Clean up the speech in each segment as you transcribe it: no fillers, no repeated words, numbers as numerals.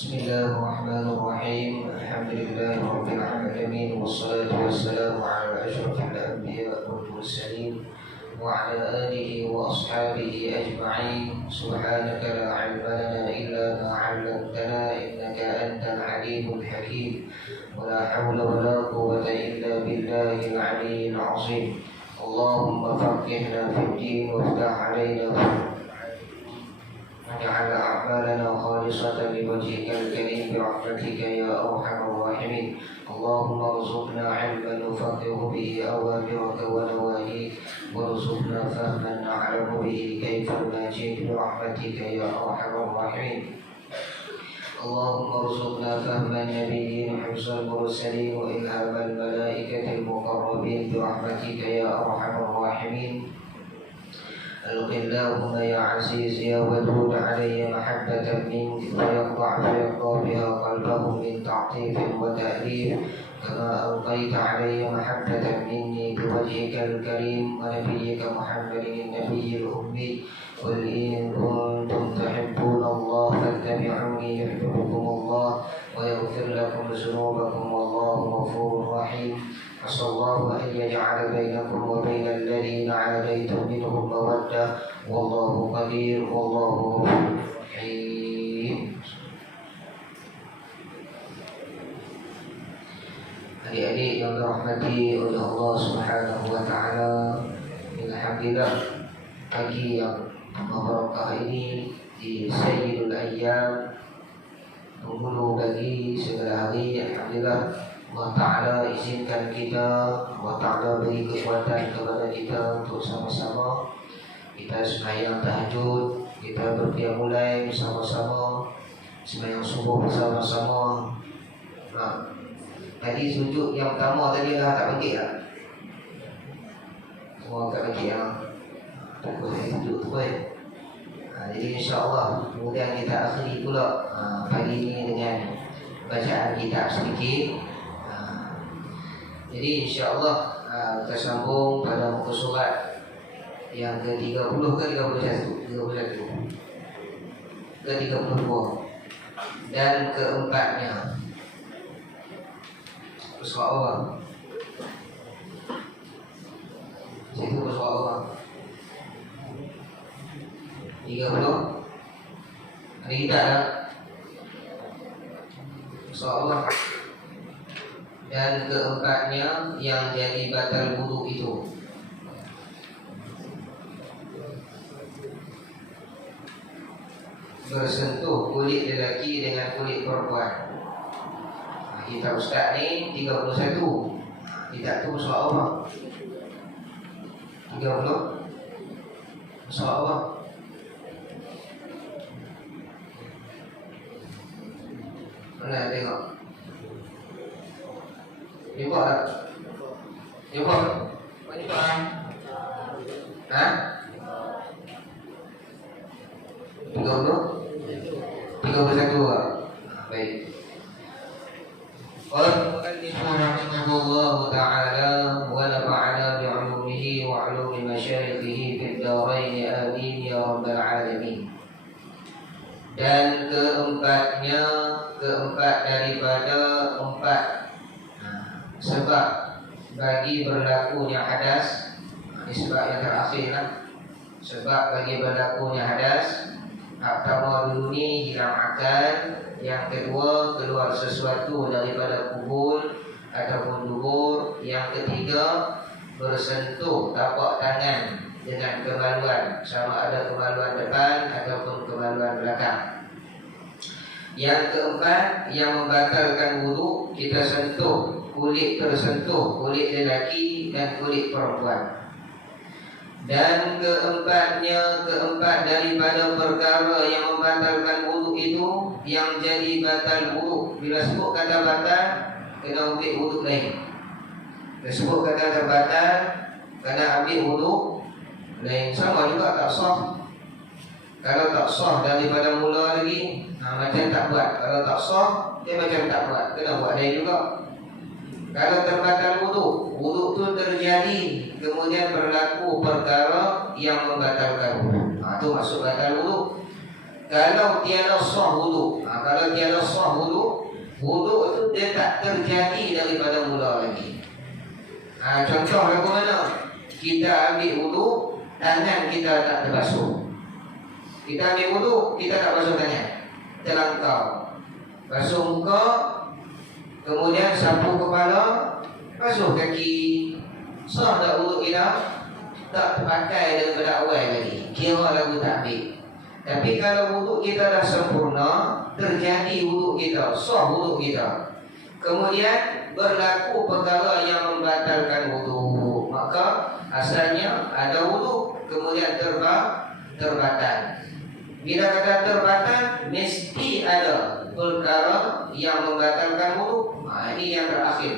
Bismillahirrahmanirrahim. Alhamdulillahirabbil alamin wassalatu wassalamu ala asyrafil anbiya'i wal mursalin wa ala alihi wa ashabihi ajma'in. Subhanaka la 'ilma lana illa ma 'allamtana innaka antal 'alimul hakim. Wa la hawla wa la quwwata illa billahil 'aliyyil 'azim. Allahumma faqihna fid din waftah 'alaina واجعل أعمالنا خالصة لوجهك الكريم برحمتك يا أرحم الراحمين. اللهم ارزقنا علما نفقه به أوامرك ونواهيك وارزقنا فهما نعلم به كيف نناجيك برحمتك يا أرحم الراحمين. اللهم ارزقنا فهم النبيين وحفظ المرسلين وإلهام الملائكة المقربين برحمتك يا أرحم الراحمين. ألق اللهم يا عزيز يا ودود علي محبة منك فيقطع بها قلبهم من تعطيف وتأليف كما ألقيت علي محبة مني بوجهك الكريم ونبيك محمد النبي الأمي. قل إن كنتم تحبون الله فاتبعوني يحببكم الله ويغفر لكم ذنوبكم والله غفور رحيم. عسى الله أن يجعل بينكم وبين الذين عاديتم منهم مودة والله قدير والله غفور رحيم. Adik-adik yang dirahmati oleh Allah Subhanahu wa taala, alhamdulillah pagi yang berkah ini di Sayyidul Ayyam, penghulu bagi segala hari. Alhamdulillah Allah Ta'ala izinkan kita, Allah Ta'ala beri kekuatan kepada kita untuk sama-sama kita sembahyang tahajud, kita berqiyamul lail bersama-sama, sembahyang subuh bersama-sama. Tadi sujud yang pertama tadi dah tak bagi tak? Semua tak bagi ya? Tak boleh sujud tu boleh. Jadi insyaAllah kemudian kita akhiri pula pagi ini dengan bacaan kitab sedikit. Jadi insyaAllah kita sambung pada muka surat yang ke-30 ke 31? 31 ke-32 dan keempatnya. Bersuara orang situ, bersuara orang 30. Ada kita tak? Bersuara orang. Dan keempatnya yang jadi batal wudu itu bersentuh kulit lelaki dengan kulit perempuan. Kita ustaz ni 31. Kita tu bersuara orang 30. Bersuara orang mana tengok. Jumpa tak? Jumpa? Jumpa? Ha? 30? 31 lah. Baik. Qala al-muallif rahimahullah ta'ala wa nafa'ana bi'ulumihi wa 'ulumi masyayikhihi fid dharain amin ya rabbal alamin. Dan keempat daripada empat sebab bagi berlakunya hadas. Ini sebab yang terakhir lah. Sebab bagi berlakunya hadas. Pertama dulu ni hilang akal. Yang kedua keluar sesuatu daripada kubur ataupun dubur. Yang ketiga bersentuh tapak tangan dengan kemaluan, sama ada kemaluan depan ataupun kemaluan belakang. Yang keempat yang membatalkan wudu, kita sentuh kulit tersentuh, kulit lelaki dan kulit perempuan. Dan keempat daripada perkara yang membatalkan wudu itu yang jadi batal wudu. Bila sebut kata batal, kena ambil wudu lain. Bila sebut kata terbatal, kena ambil wudu lain. Sama juga tak sah. Kalau tak sah daripada mula lagi, macam tak buat. Kalau tak sah, dia macam tak buat. Kena buat lain juga. Kalau terbatal wudu tu terjadi kemudian berlaku perkara yang membatalkan wudu. Itu masuk batal wudu. kalau tiada sah wudu. Kalau tiada sah wudu, wudu itu dia tak terjadi daripada mula lagi. Contoh lagu mana? Kita ambil wudu, tangan kita tak terbasuh. Kita ambil wudu, kita tak basuh tangan, terlangkau. Basuh muka, kemudian sapu kepala, basuh kaki. Sah tak wudu kita? Tak terpakai daripada awal lagi, kira lagu tak ambil. Tapi kalau wudu kita dah sempurna, terjadi wudu kita, sah wudu kita, kemudian berlaku perkara yang membatalkan wudu, maka asalnya ada wudu, kemudian terbatal. Bila kata terbatal, mesti ada perkara yang membatalkan wudu. Ini yang terakhir,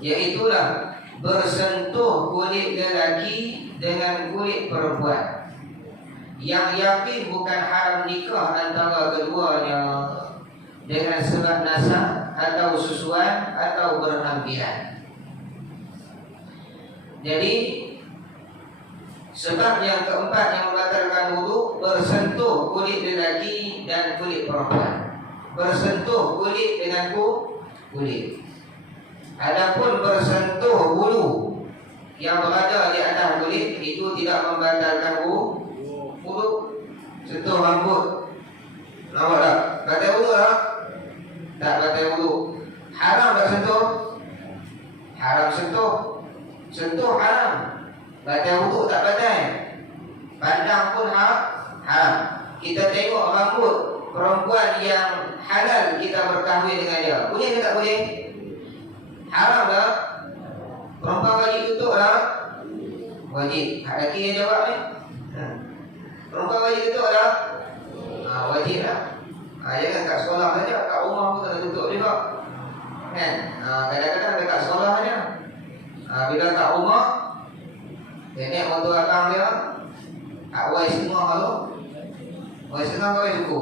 iaitulah bersentuh kulit lelaki dengan kulit perempuan yang yakin bukan haram nikah antara keduanya dengan sebab nasab atau susuan atau berhampiran. Jadi sebab yang keempat yang membatalkan wudu, bersentuh kulit lelaki dan kulit perempuan. Bersentuh kulit dengan kulit. Adapun bersentuh bulu yang berada di atas kulit itu tidak membatalkan wudu. Sentuh rambut, nampak tak? Batal wudu tak? Tak batal wudu. Haram tak sentuh? Haram sentuh. Sentuh haram. Batal wudu tak batal. Pandang pun haram. Kita tengok rambut perempuan yang halal kita berkahwin dengan dia, boleh ke tak boleh? Haram tak? Perempuan wajib tutup tak? Wajib. Hak lelaki yang jawab ni. Perempuan wajib tutup tak? Wajib lah. Jangan kat sekolah saja, kat rumah pun kena tutup juga. Kan? Kadang-kadang dekat sekolah saja. Bila kat rumah, nenek mertua abang dia, wai semua kalau. Wai setengah ke wai suku?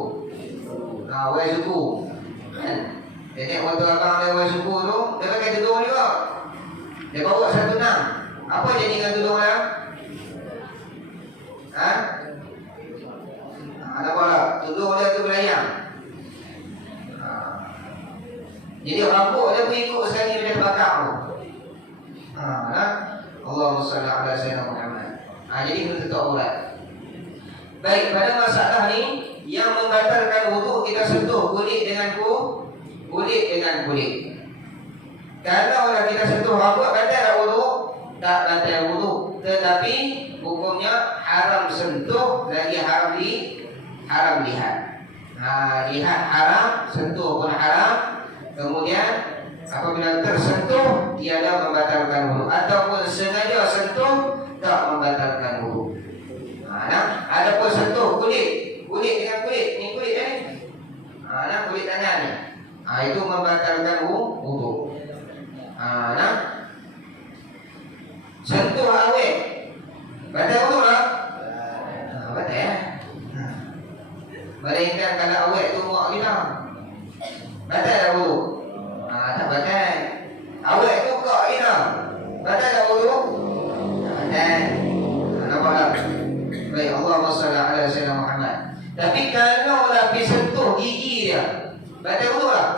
Wai suku. Kan? Nenek mertua abang dia wai suku tu, dia pakai tudung juga. Dia bawa 1/6. Apa jadi dengan tudung dia? Nampak tak? Tudung dia tu belayang. Jadi rambut dia pun ikut sekali dia terbakar tu. Allahumma salli ala sayyidina Muhammad. Jadi kena tutup aurat. Baik, pada masalah ni yang membatalkan wudu, kita sentuh kulit dengan kulit. Kalau kita sentuh rambut, batal tak wudu? Tak batal wudu. Tetapi hukumnya haram sentuh, lagi haram lihat. Lihat haram, sentuh pun haram. Kemudian apabila tersentuh tiada membatalkan wudu, ataupun sengaja sentuh tak membatalkan wudu. Adapun sentuh kulit dengan kulit, ni kulit ni. Kulit tangan ni. Itu membatalkan wudu. Sentuh awet, batal wudu tak? Batal. Melainkan kalau awet tu muak kita, batal tak wudu? Tak batal. Awet tu kak kita, batal tak wudu? Batal. Nampak tak? Baik, Allahumma salli ala sayyidina Muhammad. Tapi kalau lah pergi sentuh gigi dia, batal wudu tak?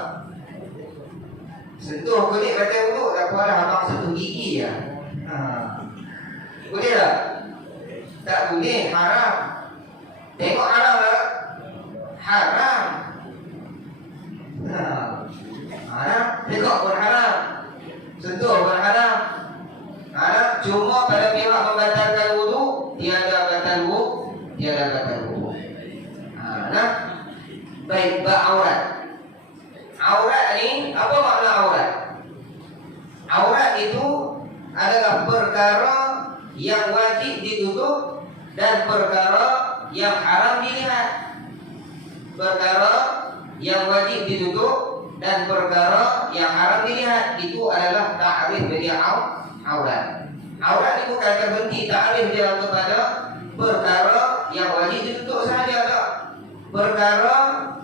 Sentuh kulit batal wudu, tak apalah abang sentuh gigi dia. Boleh tak? Tak boleh, haram. Tengok haram tak? Haram. Tengok pun haram, sentuh pun haram. Cuma pada pihak membatalkan wudu, tiada batal wudu. Baik, aurat. Aurat ni, apa makna aurat? Aurat itu adalah perkara yang wajib ditutup dan perkara yang haram dilihat. Perkara yang wajib ditutup dan perkara yang haram dilihat, itu adalah ta'rif bagi aurat. Aurat itu bukan terhenti ta'rif dia kepada perkara yang wajib ditutup sahaja, tak. Perkara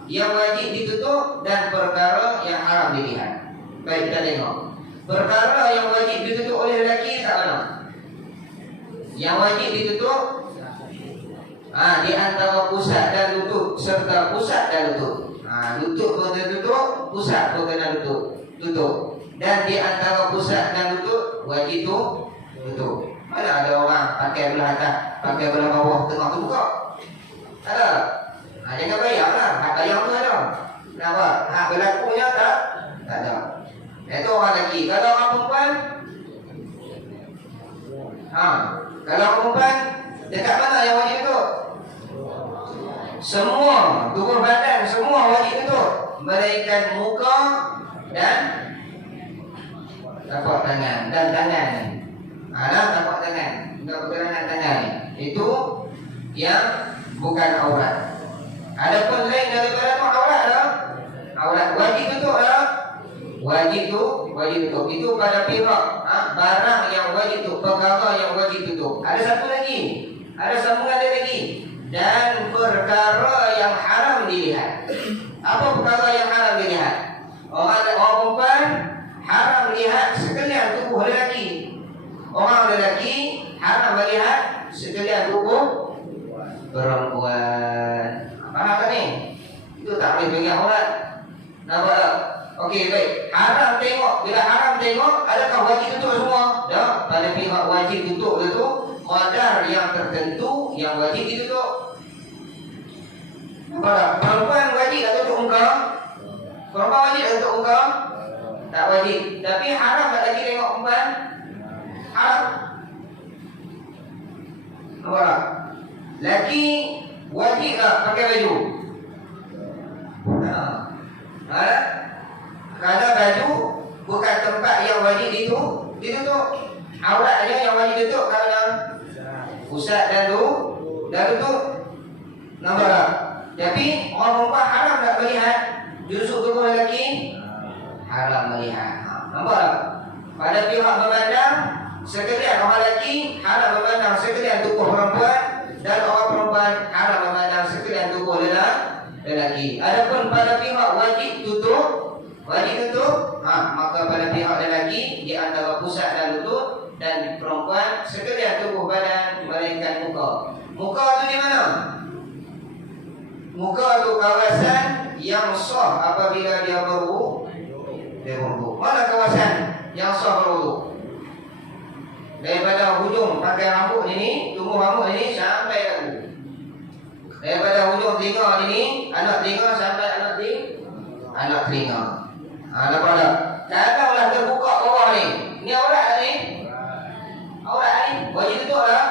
yang wajib ditutup dan perkara yang haram dilihat. Baik, kita tengok. Perkara yang wajib ditutup oleh lelaki tak mana? Yang wajib ditutup Di antara pusat dan lutut serta pusat dan lutut. Lutut pun kena tutup, pusat pun kena tutup. Dan di antara pusat dan lutut wajib tutup. Mana ada orang pakai belah atas, pakai belah bawah, tengah tu buka? Tak ada. Jangan bayar lah. Hak bayar tu ada. Kenapa? Hak berlakunya tak ada. Itu orang lelaki. Kalau orang perempuan, kalau orang perempuan, dekat mana yang wajib tutup? Semua tubuh badan semua wajib tutup, melainkan muka dan tapak tangan dan tangan. Tapak tangan, enggak pergelangan tangan itu yang bukan aurat. Adapun lain daripada itu aurat dah. Aurat wajib tutup dah. Wajib tutup. Itu pada pihak barang yang wajib tutup, perkara yang wajib tutup. Ada satu lagi, ada sambungan lagi. Dan perkara yang haram dilihat. Apa perkara yang haram dilihat? Orang perempuan haram melihat sekalian tubuh lelaki. Orang lelaki haram melihat sekalian tubuh perempuan. Faham tak ni? Itu tak boleh bagi aurat. Nampak tak? Okey, baik. Haram tengok. Bila haram tengok, adakah wajib tutup semua? Tak. Pada pihak wajib tutup itu qadar yang tertentu yang wajib ditutup. Nampak tak? Perempuan wajib tak tutup muka? Perempuan wajib tak tutup muka? Tak wajib. Tapi haram tak lagi tengok perempuan? Haram. Nampak tak? Laki wajib tak pakai baju? Kalau baju bukan tempat yang wajib ditutup. Auratnya yang wajib ditutup kerana pusat dan lutut. Nampak tak? Tapi orang perempuan haram tak melihat justru tubuh lelaki? Haram melihat. Nampak tak? Pada pihak memandang sekalian orang lelaki haram memandang sekalian tubuh perempuan, dan orang perempuan haram memandang sekalian tubuh lelaki. Adapun pada pihak wajib tutup, maka pada pihak lelaki di antara pusat dan lutut, dan perempuan sekalian tubuh badan melainkan muka. Muka tu di mana? Muka tu kawasan yang sah apabila dia berwudu. Mana kawasan yang sah berwudu? Daripada hujung pakai rambut ini, tumbuh rambut ini sampai dagu. Daripada hujung telinga ini, anak telinga sampai anak telinga. Nampak tak? Janganlah terbuka bawah ni. Ni aurat tak ni? Aurat ni wajib tutup tak?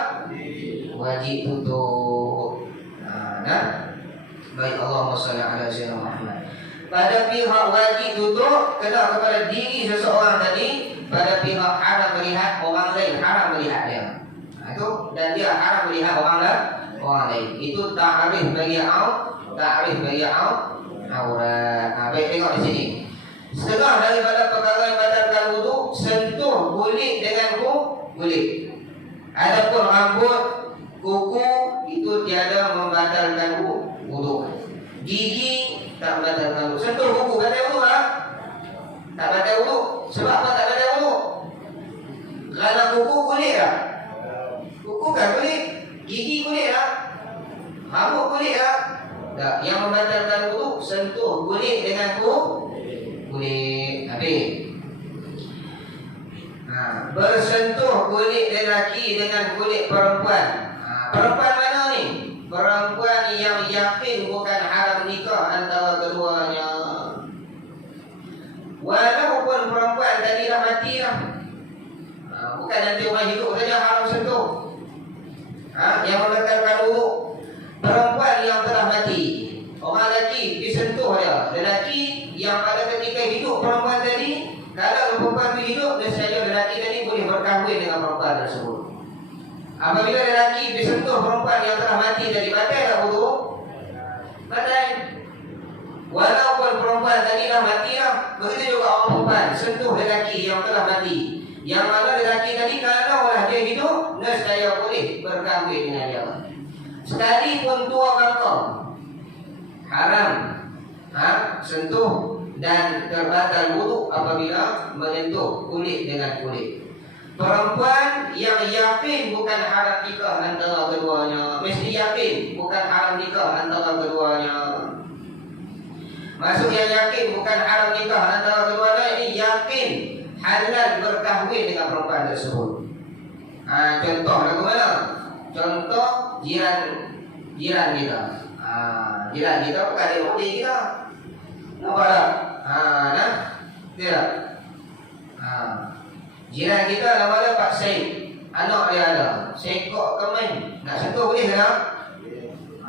Wajib tutup. Baik, Allahumma salli ala sayyidina Muhammad. Pada pihak wajib tutup kena kepada diri seseorang tadi. Pada pihak haram melihat orang lain, haram melihat dia. Itu dan dia haram melihat orang lain. Itu ta'rif bagi aurat. Baik, tengok di sini. Setengah daripada perkara yang batalkan wudu, sentuh kulit dengan kulit. Adapun rambut, kuku itu tiada membatalkan wudu. Gigi tak membatalkan wudu. Sentuh kuku batal wudu tak? Tak batal wudu. Sebab apa tak batal wudu? Kerana kuku kulit tak? Kuku kan kulit. Gigi kulit tak? Rambut kulit tak? Tak. Yang membatalkan wudu sentuh kulit dengan kulit. Habis. Bersentuh kulit lelaki dengan kulit perempuan. Perempuan mana ni? Perempuan yang yakin bukan haram nikah antara keduanya. Walaupun perempuan tadi dah mati dah. Bukan nanti orang hidup saja haram sentuh. Yang membatalkan wudu. Perempuan yang telah mati, orang lelaki disentuh dia. Lelaki yang pada ketika hidup perempuan tadi, kalau perempuan itu hidup, nescaya lelaki tadi boleh berkahwin dengan perempuan tersebut. Apabila lelaki disentuh perempuan yang telah mati tadi, batal tak wudu? Batal. Walaupun perempuan tadi dah mati dah, begitu juga orang perempuan sentuh lelaki yang telah mati. Yang mana lelaki tadi kalau lah dia hidup, nescaya boleh berkahwin dengan dia. Sekalipun tua bangka, haram sentuh dan terbatal wudu apabila menyentuh kulit dengan kulit. Perempuan yang yakin bukan haram nikah antara keduanya. Mesti yakin bukan haram nikah antara keduanya. Maksud yang yakin bukan haram nikah antara keduanya ini yakin halal berkahwin dengan perempuan tersebut. Contoh lagu mana? Contoh jiran kita. Jiran kita bukan dia rumah kita. Nampak tak? Nah, tidak. Jiran kita nama dia Pak Syed. Anak dia ada. Sekok kemen. Nak sentuh boleh tak?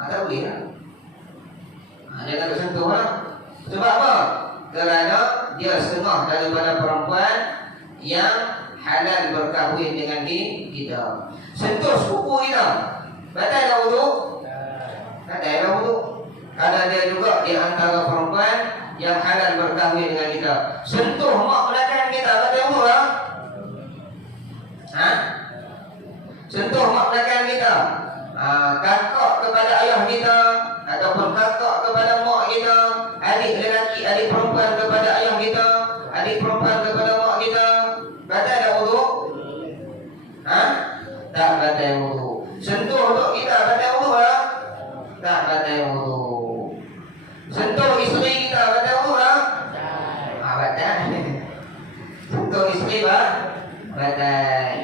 Tak boleh lah. Dia tak tersentuh lah. Sebab apa? Kerana dia setengah daripada perempuan yang halal berkahwin dengan kita. Sentuh sepupu kita. Batal tak wudu? Batal tak wudu. Kalau dia juga di antara perempuan yang halal berkahwin dengan kita. Sentuh mak belakang kita. Batal wudu lah. Sentuh mak belakang kita. Kakak kepada ayah kita ataupun kakak kepada mak kita, adik lelaki, adik perempuan kepada ayah kita, adik perempuan kepada mak kita, batal tak wudu? Tak batal wudu. Sentuh untuk kita batal wudu lah? Tak batal wudu. Sentuh isteri kita batal wudu lah? Batal. Sentuh isteri batal.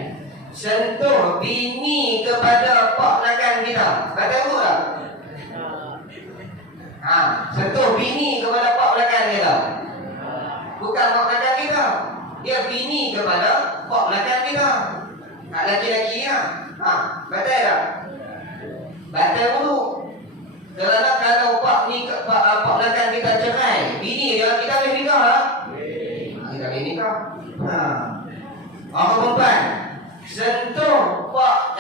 Sentuh bini kepada pak nakan kita batal wudu tak? Sentuh bini kepada pak belakang kita. Bukan pak belakang kita. Dia bini kepada pak belakang kita. Laki-laki ya. Batal tak? Batal wudu. Kerana kalau pak belakang kita cerai, bini dia, kita boleh nikah tak? Kita boleh nikah. Orang perempuan sentuh pak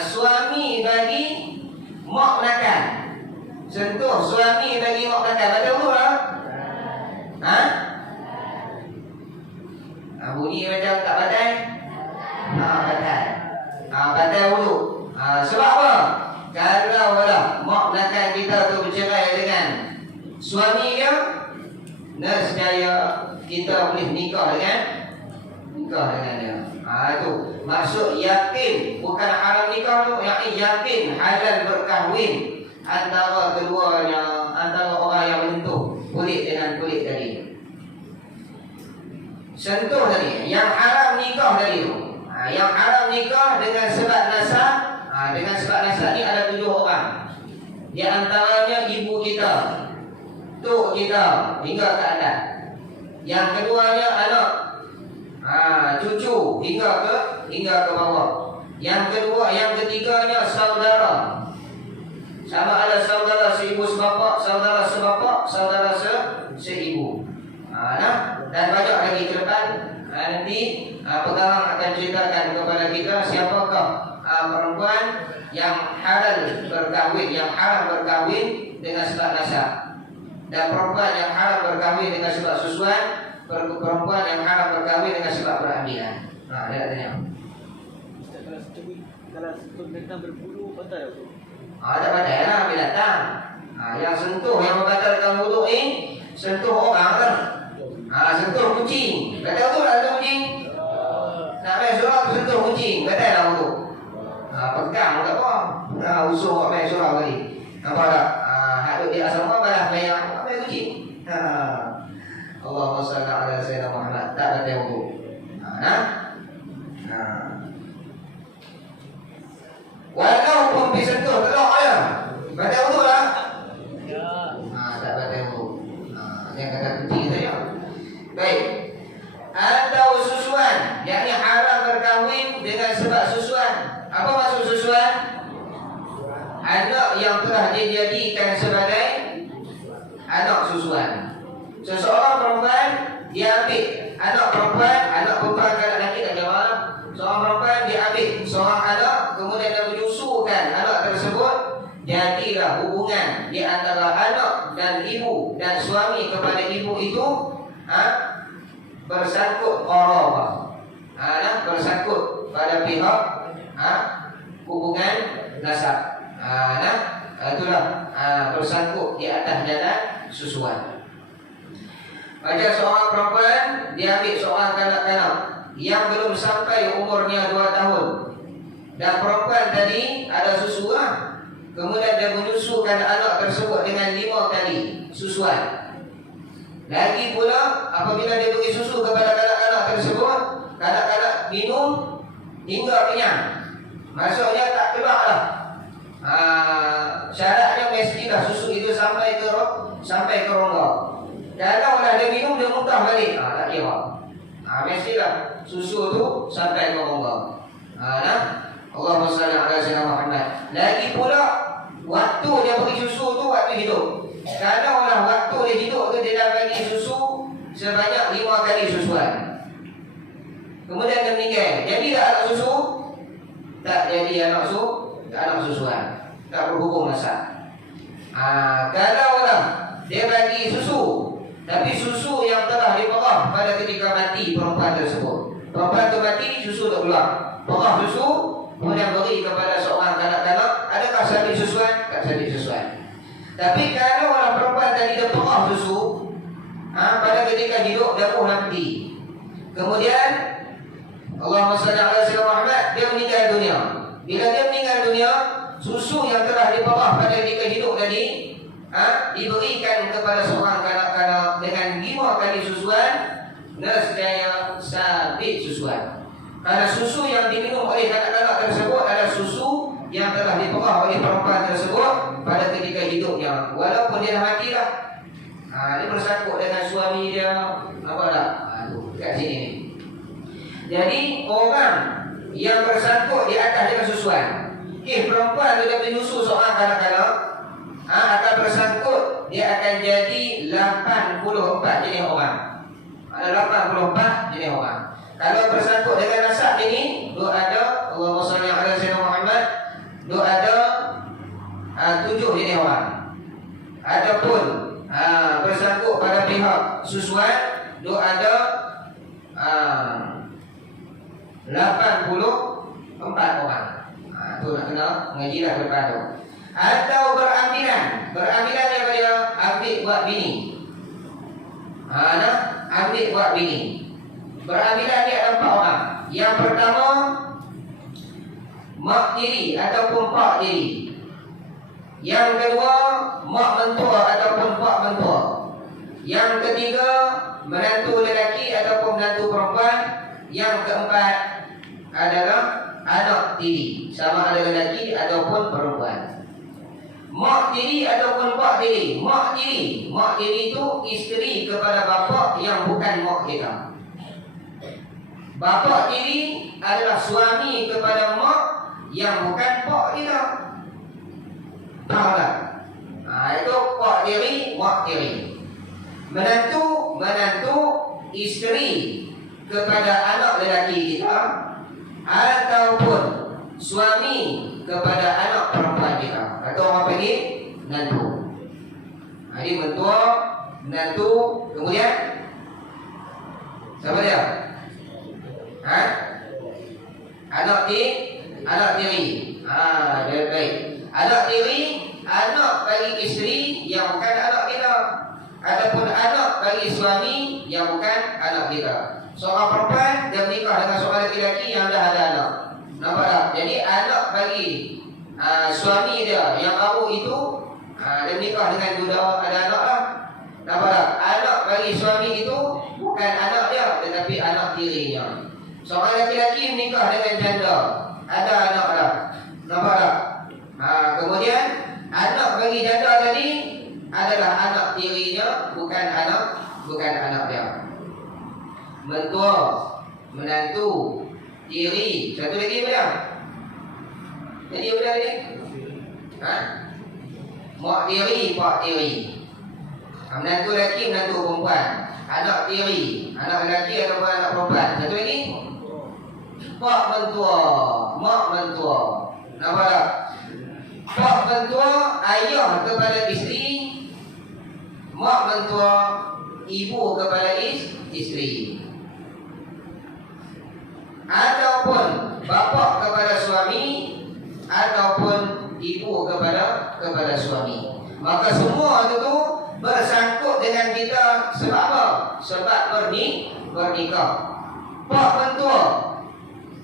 suami bagi mak belakang. Sentuh suami bagi mak belakang batal wudu lah? Bunyi macam tak batal? Batal. Batal wudu. Sebab apa? Kalau mak belakang kita tu bercerai dengan suami dia, nescaya kita boleh nikah dengan dia. Itu maksud yakin bukan haram nikah tu, yakin halal berkahwin antara keduanya, antara orang yang menyentuh kulit dengan kulit tadi. Sentuh tadi, yang haram nikah tadi tu. Yang haram nikah dengan sebab nasab. Dengan sebab nasab ni ada 7 orang. Di antaranya ibu kita, tok kita hingga ke atas. Yang keduanya anak, cucu hingga ke bawah. Yang ketiganya saudara. Sama ada saudara seibu sebapak, saudara sebapak, saudara seibu. Dan banyak lagi ke depan. Nanti pengarang akan ceritakan kepada kita siapakah perempuan yang halal berkahwin, yang haram berkahwin dengan sebab nasab, dan perempuan yang haram berkahwin dengan sebab susuan, perempuan yang haram berkahwin dengan sebab perhamilan. Dia tanya. Kalau binatang berbulu batal tu? Tak batal lah binatang. Yang sentuh yang membatalkan wudu ni sentuh orang kan. Sentuh kucing. Batal wudu lah sentuh kucing. Nak main surau sentuh kucing, batal lah wudu. Pegang tak apa. Usuh kat main surau tadi. Nampak tak? Hadut di asrama balas main kucing. Allahumma salli ala sayyidina Muhammad. Tak batal wudu. Walaupun disentuh telok ya, batal wudu lah. Tak batal wudu. Yang kata penting saja. Baik. Atau susuan, yakni haram berkahwin dengan sebab susuan. Apa maksud susuan? Anak yang telah dijadikan sebagai anak susuan. Seseorang perempuan dia ambil anak perempuan kalau lelaki tak jawab. Seorang perempuan dia ambil seorang anak, kemudian dia menyusukan anak tersebut, jadilah hubungan di antara anak dan ibu dan suami kepada ibu itu bersangkut qarabah. Bersangkut pada pihak hubungan nasab. Itulah bersangkut di atas jalan susuan. Macam seorang perempuan dia ambil seorang kanak-kanak yang belum sampai umurnya 2 tahun, dan perempuan tadi ada susu lah. Kemudian dia menyusukan anak tersebut dengan 5 kali susuan. Lagi pula apabila dia beri susu kepada kanak-kanak tersebut, kanak-kanak minum hingga kenyang, maksudnya tak keluarlah. Syaratnya mestilah susu itu sampai ke rongga. Kalau dah dia minum dia muntah balik, tak kira. Mestilah susu tu sampai ke rongga. Allahumma salli ala sayyidina Muhammad. Lagi pula waktu dia beri susu tu waktu hidup. Kalau lah waktu dia hidup tu dia dah bagi susu sebanyak 5 kali susuan, kemudian dia meninggal, jadi tak anak susu? Tak jadi anak susuan, tak berhubung nasab. Kalau lah dia bagi susu, tapi susu yang telah diperah pada ketika mati perempuan tersebut, perempuan tu mati, susu tak keluar, perah susu, kemudian beri kepada seorang kanak-kanak, adakah sabit susuan? Tak sabit susuan. Tapi kalau orang perempuan tadi dia perah susu, pada ketika hidup dia pun mati, kemudian Allahumma salli ala sayyidina Muhammad, dia meninggal dunia. Bila dia meninggal dunia, susu yang telah diperah pada ketika hidup tadi diberikan kepada seorang kanak-kanak dengan 5 kali susuan, nescaya sabit susuan. Karena susu yang diminum oleh kanak-kanak tersebut adalah susu yang telah diperah oleh perempuan tersebut pada ketika hidupnya, walaupun dia dah mati lah. Dia bersangkut dengan suami dia, apa tak? Kat sini ni. Jadi orang yang bersangkut di atas dengan susuan, perempuan tu dia menyusu seorang kanak-kanak, akan bersangkut, dia akan jadi 84 jenis orang. Ada 84 jenis orang. Kalau bersangkut dengan nasab ini, dua ada, Allahumma salli ala sayyidina Muhammad, dua ada 7 jenis orang. Adapun bersangkut pada pihak susuan, dua ada 84 orang. Tu nak kena mengaji dah depan tu. Atau berambilan daripada ambil buat bini. Ambil buat bini. Berambilan dia ada 4 orang. Yang pertama, mak tiri ataupun pak tiri. Yang kedua, mak mentua ataupun pak mentua. Yang ketiga, menantu lelaki ataupun menantu perempuan. Yang keempat adalah anak tiri, sama ada lelaki ataupun perempuan. Mak tiri ataupun pak tiri. Mak tiri itu isteri kepada bapa yang bukan mak kita. Bapa tiri adalah suami kepada mak yang bukan pak kita. Tahu tak? Itu pak tiri, mak tiri. Menantu isteri kepada anak lelaki kita ataupun suami kepada anak perempuan kita. Atau orang panggil menantu. Jadi mentua, menantu, kemudian siapa dia? Anak tiri. Dia baik. Anak tiri, anak bagi isteri yang bukan anak kita, ataupun anak bagi suami yang bukan anak kita. Seorang perempuan dia menikah dengan seorang lelaki yang dah ada anak. Nampak tak? Jadi anak bagi suami dia yang baru itu, dia menikah dengan budak ada anak lah. Nampak tak? Anak bagi suami itu bukan anak dia, tetapi anak tirinya. Seorang lelaki menikah dengan janda, ada anak dah. Nampak tak? Kemudian anak bagi janda tadi adalah anak tirinya, bukan anak dia. Mentua, menantu, tiri. Satu lagi apa dia? Jadi apa dia ni? Mak tiri, pak tiri. Menantu lelaki, menantu perempuan. Anak tiri, anak lelaki ataupun anak perempuan. Satu lagi? Pak mentua, mak mentua. Nampak tak? Pak mentua ayah kepada isteri, mak mentua ibu kepada isteri. Ataupun bapa kepada suami, ataupun ibu kepada suami. Maka semua itu bersangkut dengan kita. Sebab apa? Sebab bernikah. Pak mentua,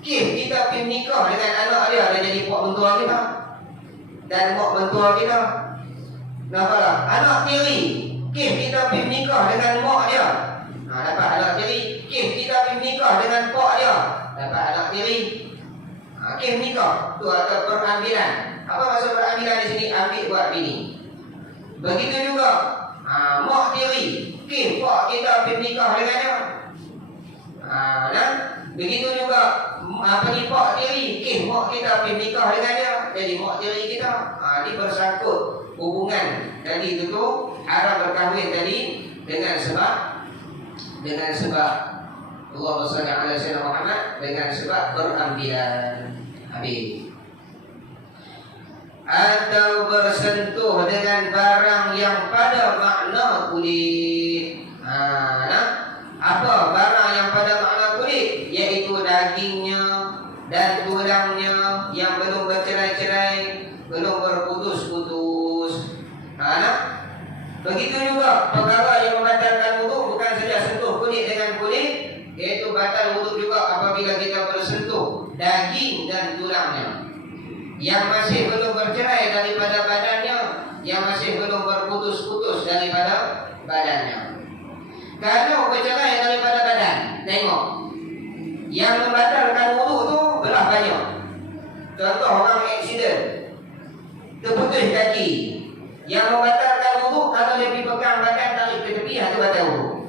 kita kita pergi nikah dengan anak dia jadi pak mentua kita dan mak mentua kita. Nampak tak? Anak tiri, kes kita pergi nikah dengan mak dia, dapat anak tiri. Kes kita pergi nikah dengan pak dia, dapat anak tiri. Kes nikah tu atau perambilan. Apa maksud perambilan di sini? Ambil buat bini. Begitu juga mak tiri, kes pak kita pergi nikah dengan dia. Begitu juga pak tiri, kes mak kita pergi nikah dengan dia, jadi mak tiri kita. Ini bersangkut hubungan tadi itu haram berkahwin tadi dengan sebab Allahumma shalli ala sayyidina Muhammad, dengan sebab berambilan. Habis. Atau bersentuh dengan barang yang pada makna kulit. Apa barang yang pada makna kulit? Iaitu dagingnya dan tulangnya yang belum bercerai-cerai, belum berputus-putus. Begitu juga perkara yang membatalkan wuduk bukan saja sentuh kulit dengan kulit, iaitu batal wuduk juga apabila kita bersentuh daging dan tulangnya yang masih belum bercerai daripada badannya, yang masih belum berputus-putus daripada badannya. Kalau bercerai daripada badan, tengok yang membatalkan wuduk tu belah banyak. Contoh orang aksiden, terputus kaki. Yang membatalkan wuduk kalau dia pergi pegang badan tarik ke tepi, itu batal wuduk.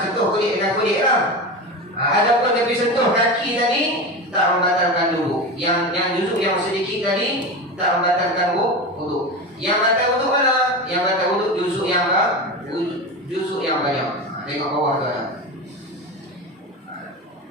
Sentuh kulit dengan kulit lah. Adapun dia pergi sentuh kaki tadi, tak membatalkan wuduk. Yang jusuk yang sedikit tadi tak membatalkan wuduk. Yang batal wuduk mana? Yang batal wuduk jusuk yang banyak. Tengok bawah tu ada.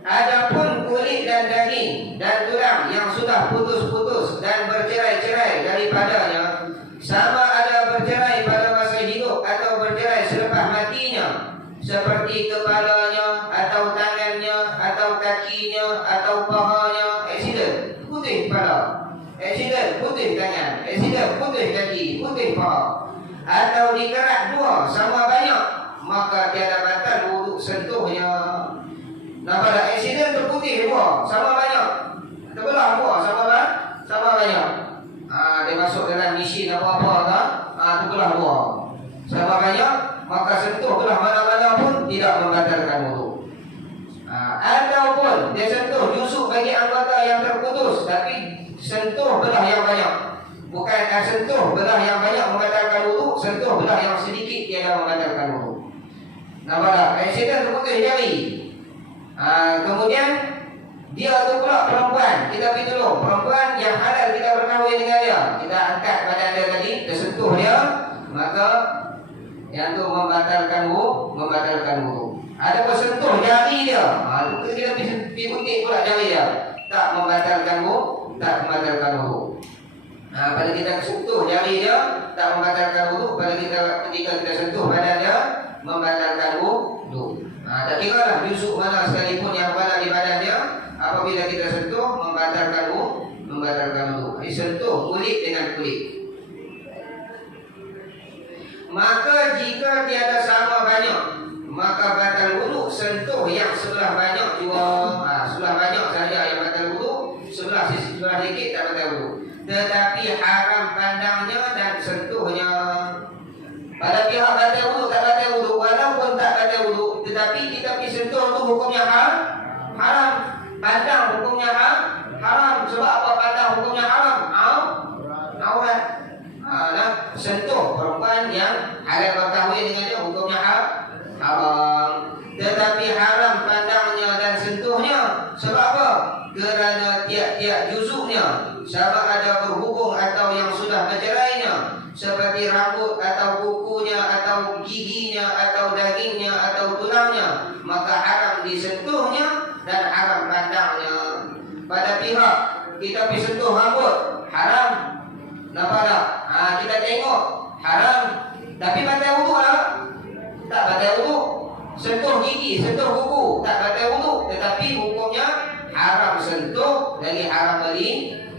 Adapun kulit dan daging dan tulang yang sudah putus-putus dan bercerai-cerai daripadanya, sama ada bercerai pada masa hidup atau bercerai selepas matinya, seperti kepalanya atau tangannya atau kakinya atau pahanya, aksiden putih kepala, aksiden putih tangan, aksiden putih kaki, putih paha, atau dikerat dua sama banyak, maka tiada batal wuduk sentuhnya. Nampak tak? Aksiden terputih dua sama banyak, terbelah dua sama banyak. Dia masuk dalam mesin apa-apa tak? Terbelah dua sama banyak, maka sentuh belah mana-mana pun tidak membatalkan wuduk. Ataupun dia sentuh jusuk bagi anggota yang terputus, tapi sentuh belah yang banyak. Bukan sentuh belah yang banyak membatalkan wuduk, sentuh belah yang sedikit tiada membatalkan wuduk. Nampak tak? Aksiden terputus jari. Kemudian dia tu pula perempuan, kita pergi tolong perempuan yang halal kita berkahwin dengan dia, kita angkat badan dia tadi, kita sentuh dia, maka yang tu membatalkan wuduk. Ada bersentuh jari dia, kita pergi gunting pula jari dia, tak membatalkan wuduk. Pada kita sentuh jari dia tak membatalkan wuduk, pada ketika kita sentuh badan dia membatalkan wuduk. Tak kira lah jusuk mana sekalipun yang pada di badan dia, apabila kita sentuh membatalkan wuduk. Sentuh kulit dengan kulit. Maka jika tiada sama banyak, maka batal wuduk sentuh yang sebelah banyak juga. Sebelah banyak saja yang batal wuduk, sebelah sedikit tak batal wuduk. Tetapi haram pandangnya dan sentuhnya. Pada pihak batal wuduk tak batal wuduk, walaupun tak batal wuduk, tetapi kita pergi sentuh tu hukumnya haram. Pandang hukumnya haram. Sebab apa pandang hukumnya haram? Aurat. Sentuh perempuan yang halal berkahwin dengan dia hukumnya haram. Tetapi haram pandangnya dan sentuhnya. Sebab apa? Kerana tiap-tiap jusuknya sama ada berhubung atau yang sudah bercerainya, seperti rambut atau kukunya atau giginya atau dagingnya atau tulangnya, maka haram disentuhnya dan haram pandangnya. Pada pihak kita pergi sentuh rambut, haram. Nampak tak? Kita tengok, haram. Tapi batal wuduk lah? Tak batal wuduk. Sentuh gigi, sentuh kuku, tak batal wuduk. Tetapi hukumnya haram sentuh, lagi haram melihat.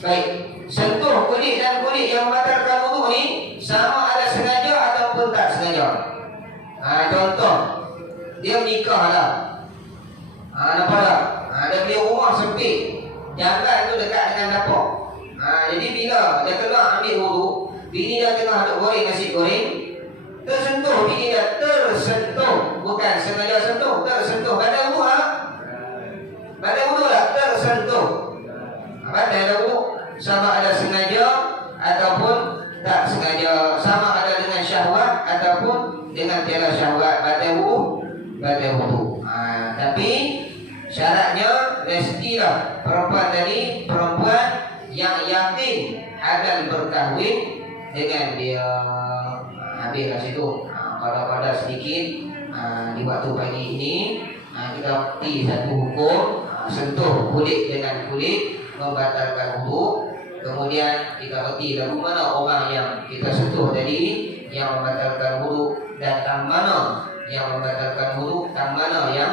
Baik. Sentuh kulit dan kulit yang membatalkan wuduk ni sama ada sengaja ataupun tak sengaja. Contoh, dia menikah lah. Nampak tak? Dia beli rumah sempit, jalan tu dekat dengan dapur. Jadi bila dia keluar ambil wudu, bini dia tengah duk goreng nasi goreng, tersentuh bini dia, tersentuh, bukan sengaja sentuh, tersentuh badan wudu lah. Badan wudu lah, tersentuh. Badan wudu sama ada sengaja ataupun tak sengaja, sama ada dengan syahwat ataupun dengan tiada syahwat, badan wudu. Tapi syaratnya mestilah perempuan tadi perempuan yang yakin akan berkahwin dengan dia. Habislah situ. Pada sedikit di waktu pagi ini kita beri satu hukum, sentuh kulit dengan kulit membatalkan wudu. Kemudian kita reti lagu mana orang yang kita sentuh tadi yang membatalkan wudu, dan tang mana yang membatalkan wudu, tang mana yang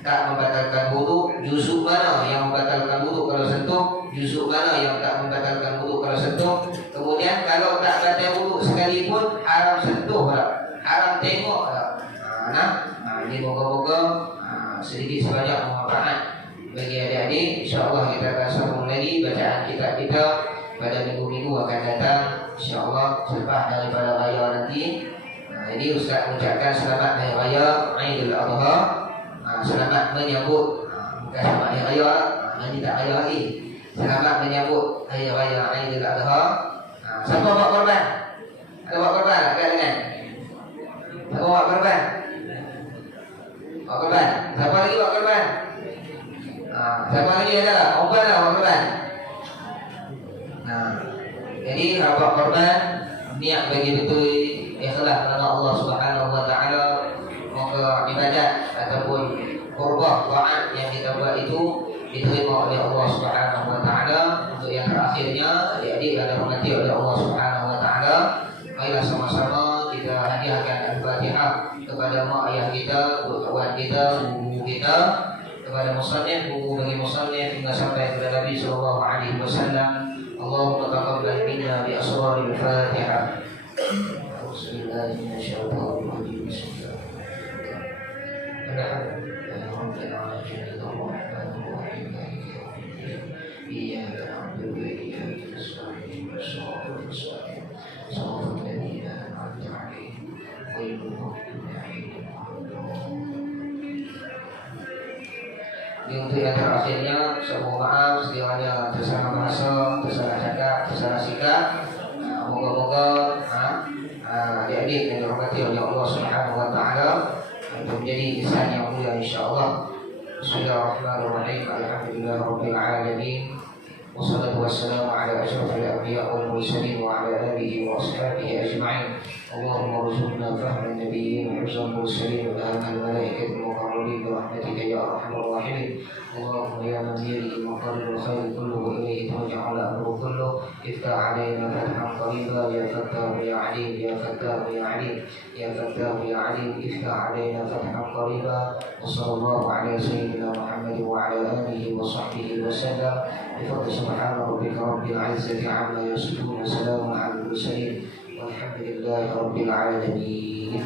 tak membatalkan wudu, juzuk mana yang membatalkan wudu kalau sentuh, juzuk mana yang tak membatalkan wudu kalau sentuh. Kemudian kalau tak batal wudu sekalipun haram sentuh lah, haram tengok lah. Ini moga-moga sedikit sebanyak bermanfaat bagi adik-adik. InsyaAllah kita akan sambung lagi bacaan kita pada minggu-minggu akan datang, InsyaAllah selepas daripada raya nanti. Jadi Ustaz mengucapkan selamat Hari Raya Aidil Adha. Selamat menyambut, bukan selamat Hari Raya, nanti tak raya lagi. Selamat menyambut Hari Raya Aidil Adha. Siapa bawa korban? Ada bawa korban tak kat dengan? Siapa bawa korban? Bawa korban? Siapa lagi bawa korban? Siapa lagi ada tak? Korban lah bawa korban. Jadi bawa korban, niat bagi betul ikhlas kerana Allah Subhanahu Wa Taala. Moga ibadat ataupun qurbah taat yang kita buat itu diterima oleh Allah Subhanahu Wa Taala. Untuk yang terakhirnya, adik-adik yang dirahmati oleh Allah Subhanahu Wa Taala, marilah sama-sama kita hadiahkan Al-Fatihah kepada mak ayah kita, kawan kita, guru kita, kepada musannif, guru bagi musannif, hingga sampai kepada Nabi sallallahu alaihi wasallam. Allahumma taqabbal minna bi asraril Fatihah. Bismillahirrahmanirrahim. Untuk yang terakhirnya, saya mohon maaf sekiranya tersalah bahasa, tersalah cakap, tersalah sikap. Moga-moga adik-adik yang dirahmati oleh Allah Subhanahu Wa Taala untuk menjadi insan yang mulia insya-Allah. Bismillahirrahmanirrahim. Alhamdulillahirabbil alamin. Wassalatu wassalamu ala asyrafil anbiya wal mursalin wa ala alihi wa ashabihi ajma'in. Allahumma rzuqna fahman nabiyyin wa hifzal mursalin wa ilhamal malaikatil muqarrabin bi rahmatika ya arhamar rahimin. Allahumma ya man biyadihi maqalidul khairi kulluhu ilayhi turja'ul amru kulluhu. Iftah alaina fathan qariba ya fattah ya alim ya fattah ya alim ya fattah ya alim. Iftah alaina fathan qariba. Wa sallallahu ala sayyidina Muhammad wa ala alihi wa sahbihi wa sallam. بفضل سبحان ربك رب العزة عما يصفون وسلام على المرسلين والحمد لله رب العالمين.